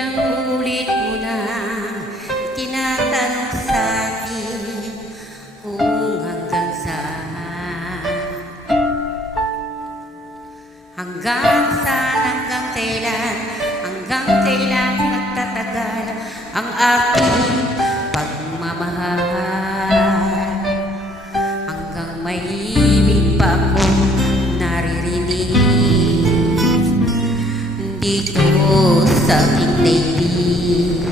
Ilang ulit mo na tinatanong sa akin kung hanggang saan, hanggang kailan magtatagal ang aking pagmamahal, hanggang may ibig pa akong naririnig dito sa aking daigdig,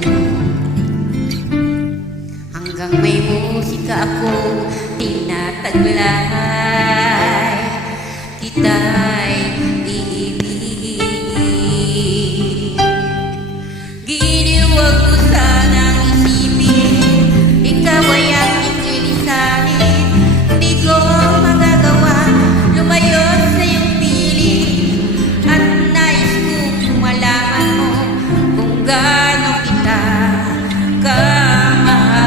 hanggang may musika akong tinataglay, kita'y iibigin. Giliwag mo sanang isipin, ikaw ay aking ilisanin. Di ko magagawa lumayo sa iyong piling, at nais kong malaman mo kung gaano kita kamahal.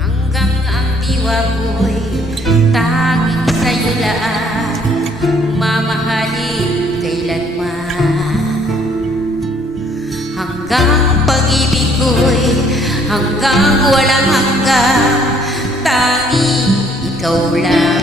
Hanggang ang diwa ko'y tanging sa'yo lang mamahalin kailanman, hanggang pag-ibig ko'y hanggang walang hanggang, tanging ikaw lang.